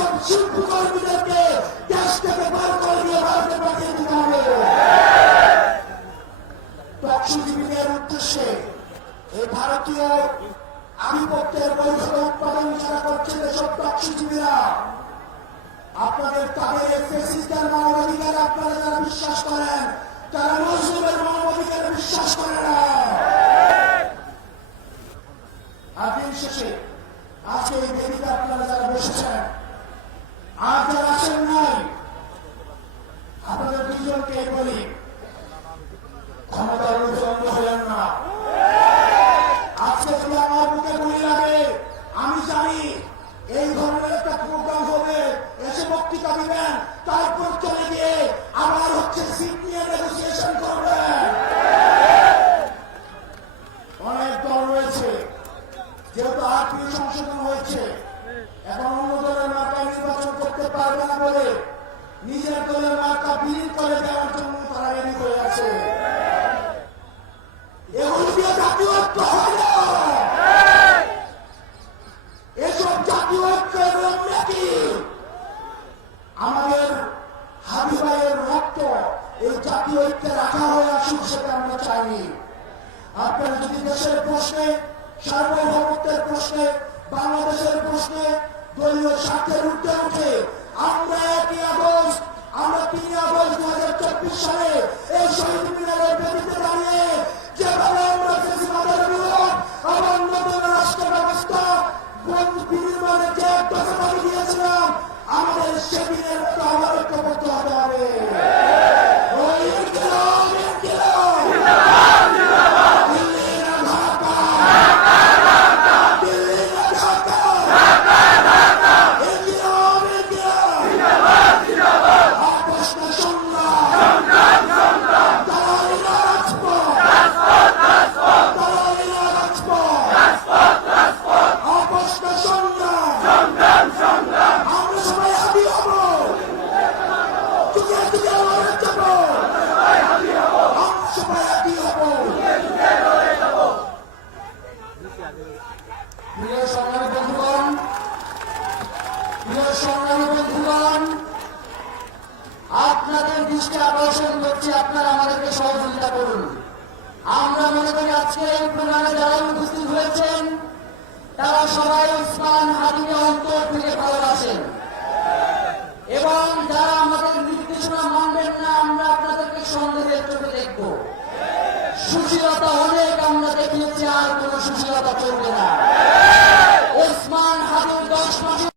এসব শিল্পকর্মীদেরকে দেশ থেকে বার করে দিয়ে ভারতে পাঠিয়ে দিতে হবে। টকশিজীবীদের উদ্দেশ্যে এই ভারতীয় আধিপত্যের বৈধ উৎপাদন যারা করছেন এসব টকশিজীবীরা, আপনাদের তাদের এই ফেসিস্টদের মানবাধিকার আপনারা যারা বিশ্বাস করেন, তারা মুসলিমের মানবাধিকারে বিশ্বাস করে না। আর দিন শেষে আজকে এই বেদিতে আপনারা যারা বসেছেন আর যারা আসেন নাই, আপনাদের দুজনকে বলি ক্ষমতার অনুসরণ হলেন না। আজকে যদি আমার বুকে গুলি লাগে, আমি জানি এই ধরনের একটা প্রোগ্রাম হবে, এসে বক্তৃতা দিবেন, তারপর চলে গিয়ে আবার হচ্ছে সিট নিয়ে নেগোসিয়েশন করবেন। অনেক দল রয়েছে, যেহেতু আর্থিক সংশোধন হয়েছে, এখন অন্য দলের মার্কা নির্বাচন করতে পারবে না বলে নিজের দলের মার্কা বিলীন করে দেওয়ার জন্য তারা রেডি হয়ে আছে। এগুলো দিয়ে জাতীয় ঐক্য হয় না। এসব জাতীয় ঐক্যের নাকি আমাদের হাবি ভাইয়ের রক্ত এই জাতীয় ঐক্যে রাখা হয়ে আসুক, সেটা আমরা চাইনি। আপনারা যদি দেশের প্রশ্নে, সার্বভৌমত্বের প্রশ্নে, বাংলাদেশের প্রশ্নে দলীয় স্বার্থের ঊর্ধ্বে উঠে আমরা 1 আগস্ট, আমরা 3 আগস্ট 2024 সালে এই শহীদ মিনারের বেদিতে দাঁড়িয়ে যেভাবে আমরা ফেসিবাদের বিরোধ আবার নতুন রাষ্ট্র ব্যবস্থা বিনির্মাণে যে একটা দাবি দিয়েছিলাম, আমাদের সেদিনের মতো আবার ঐক্যবদ্ধ হতে হবে। আপনাদের দৃষ্টি আকর্ষণ করছি, আপনারা আমাদেরকে সহযোগিতা করুন। আমরা মনে করি আজকে এই প্রোগ্রামে যারা উপস্থিত হয়েছেন তারা সবাই ওসমান হাদিকে অন্তর থেকে ভালোবাসেন, এবং যারা আমাদের নির্দেশনা মানবেন না আমরা আপনাদেরকে সন্দেহের চোখে দেখব। সুশীলতা অনেক আমরা দেখিয়েছি, আর কোন সুশীলতা